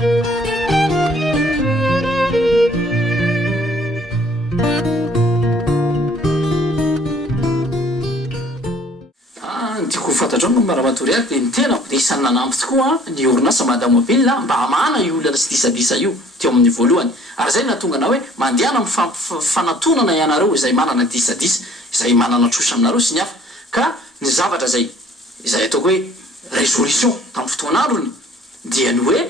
Tiako fantatrao no maramatory dia ny tena dia isan'ny nanampy tokoa ny orinasa madamobile mba hamana io olana sy disadisa io teo amin'ny voalohany ary zay nahatonga anao hoe mandehana amin'ny fanatonana ianareo izay manana disadisa izay manana trosa aminareo sy ny hafa ka ny zavatra izay ataoko hoe résolution tamin'ny fotoan'androny dia ny hoe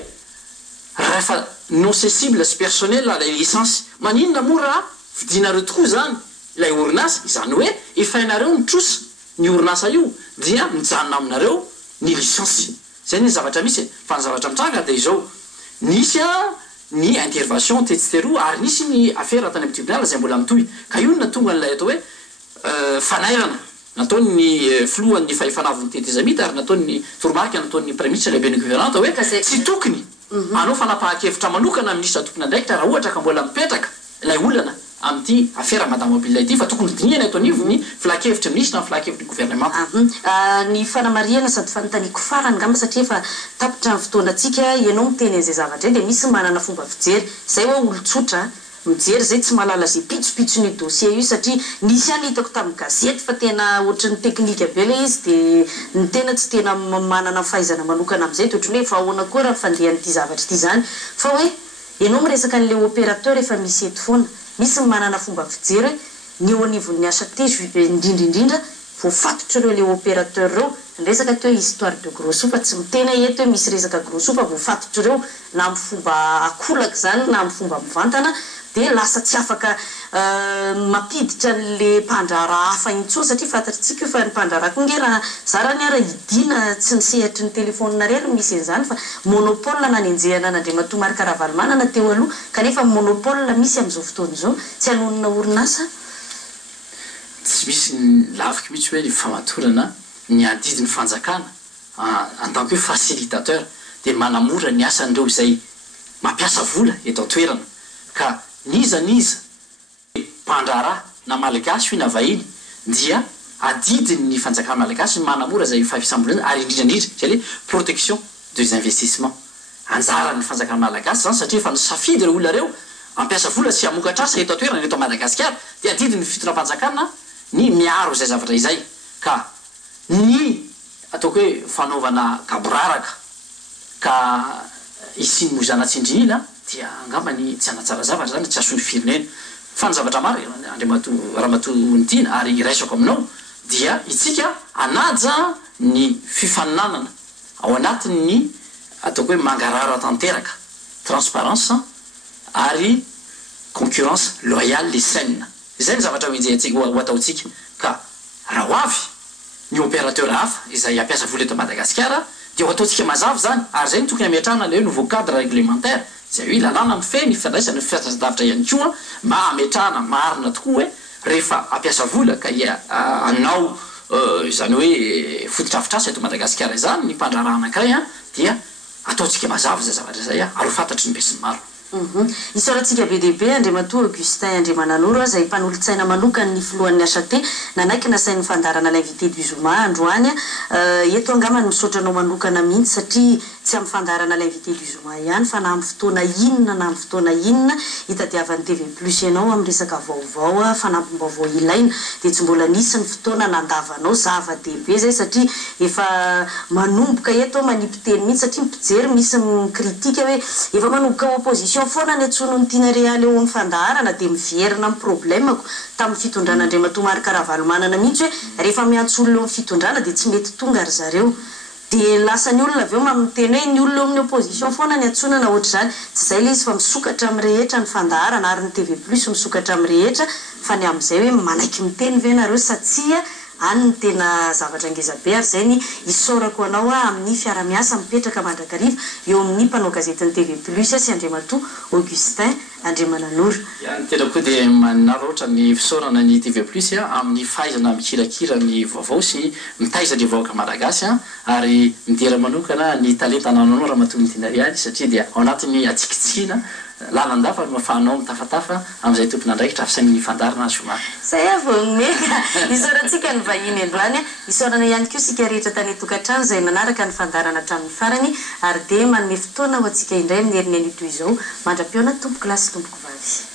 rehefa non cessible sy personnel lay licence maninona moa raha vidinareo tokoa zany ilay orinasa izany hoe efa ianareo ny trosa ny orinasa io dia mijanona aminareo ny licence zay ny zavatra misy fa ny zavatra mitranga dia izao nisy ny intervention tetsteroa ary nisy ny affaire tany amin'ny tribunal izay mbola mitohy ka io natonga n'ilay atao hoe fanairana nataony filohan'ny fahefanavony tetezamita ary nataony toromarika nataony prémitre lehibe ny gouvernement hoe tsy tokony anao fanapahan-kevitra manokana ministre tokony andraikitra raha ohatra ka mbola mipetraka ilay olana amin'ity affaire madamobile ity fa tokony dinihana eto anivony filakevitra ministre na filakevitra gouvernement ny fanamariana sady fanontaniako farany ngamba satria efa tapitra ny fotoanantsika ianao miteny an'izay zavatra dia misy manana fomba fijery zay hoe olon-tsotra mijery zay tsy malala zay pitsopitsony dossier io satria nisy any hitako tamin'ny gazety fa tena ohatran'ny teknika be le izy dia ny tena tsy tena manana fahaizana manokana amin'izay toetrany hoe efa ahoana koa raha fandehan'ity zavatra ity zany fa hoe ianao miresaka an'ilay opérateur efa misy eto foana misy manana fomba fijery hoe ny eo anivon'ny asa ty indrindraindrindra voafatotra ireo le opérateur reo resaka teo histoire de gros sou fa tsy mitena eto hoe misy resaka gros sou fa voafatotra ireo na amin'ny fomba akolaka zany na amin'ny fomba mivantana dia lasa tsy afaka mapiditra le mpandrara hafa intsony satria fantatritsika io fa ny mpandrarako nge raha zarany ara idina tsy nisehatra ny telefoninareo misy an'izany fa monopole na nenjehana an'Andriamatoa Marc Ravalomanana teo aloha kanefa monopole misy amin'izao fotoana izao tsy hanonona orinasa tsy misy ny lavika mihitsy hoe ny famatorana ny adidin'ny fanjakana en tant que facilitateur dia manamora ny asan'ireo izay mampiasa vola eto an-toerana ka niza mpandrara na malagasy na vahiny dia adidiny ny fanjakana malagasy manamora zay fahafisambolana ary indrindrandrindra zay le protection des investissements anjara ny fanjakana malagasy zany satria efa nisafidy ireo olona reo ampiasa vola sy amokatra asa eto an-toerana eto Madagasikara dia adidiny fitondram-panjakana ny miaro izay zavatra izay ka ny ataoko hoe fanaovana kaboraraka ka isiny mozana-tsindrinina dia angambany tsy anatsara zavatra zany tsy asony firenena fa ny zavatra maro Ramatoa Ntiana ary iraisako aminao dia itsika anaja ny fifaninanana ao anatin'ny ataoko hoe mangarara tanteraka transparence ary concurrence loyale les saines izay ny zavatra hoenjehantsika ho ataotsika ka raha ho avy ny opérateur hafa izay ampiasa vola eto Madagasikara dia ho ataotsika mazava zany ary zay ny tokony ametrahana le nouveau cadre réglementaire zay hoe lalàna mifeny fifandraisana ny fiasan-davitra ihany koa mba ametrahana marina tokoa hoe rehefa ampiasa vola ka anao izany hoe fototrafitra eto Madagasikara izany ny mpandrarana anankiray dia ataotsika mazava zay zavatra zay ary ho fantatry ny be sy ny maro Isorantsika be dehibe Andriamatoa Augustin Andriamananoro zay mpanolontsaina manokana ny filohan'ny asa te nanaiky nasain'ny fandarana l'invité du Zoma androany eto angamany misotranao manokana mihitsy satria tsy amin'ny fandarana l'invité du Zoma ihany fa na amin'ny fotoana inona hitadiavan'ny TV Plus ianao amin'ny resaka vaovao fanampim-baovao ilaina dia tsy mbola nisy ny fotoana nandavanao zava-dehibe zay satria efa manomboka eto manipiteny mihitsy satria mipijery misy mikritika hoe efa manomboka opposition foana ny antsonony tiana realy eo amin'ny fandaharana dia mivierina amin'ny problemako tamin'ny fitondrana Andriamatoa Marc Ravalomanana mihitsy hoe rehefa miantso olona eo amin'ny fitondrana dia tsy mety tonga ry zareo dia lasa ny olona avy eo mamiteny hoe ny olona eo amin'ny opposition foana ny antsonana ohatry zany tsy izay le izy fa misokatra amin'ny rehetra ny fandaharana ary ny TV Plus misokatra amin'ny rehetra fa ny amin'izay hoe manaiky miteny ve nareo satsia any ny tena zavatra ngezabe ary zay ny isorako anao amin'ny fiara-miasa mipetraka Mandrakariva eo amin'ny mpanao gazetiny TV Plus sy Andriamatoa Augustin Andriamananoro. Ny tena koa dia manara ohatra ny fisaorana ny TV Plus amin'ny fahaizana mikirakira ny vaovao sy mitaiza ny vahoaka malagasy ary midera manokana ny talenta nanao Ramatoa Ntiana satria dia ao anatin'ny atsikitsina lalandafa mafanao mitafatafa am'izay tompona andraikitra afisainy fandarina zoma zay avomeka isaorantsika ny vahiny androany isaorana ihany ko sika rehetra tany tokantrano zay manaraka ny fandarana hatramin'ny farany ary dia manome fotoana ho antsika indray amin'ny heriny anito izao mandra-piona tompoko lasy tompoko vavy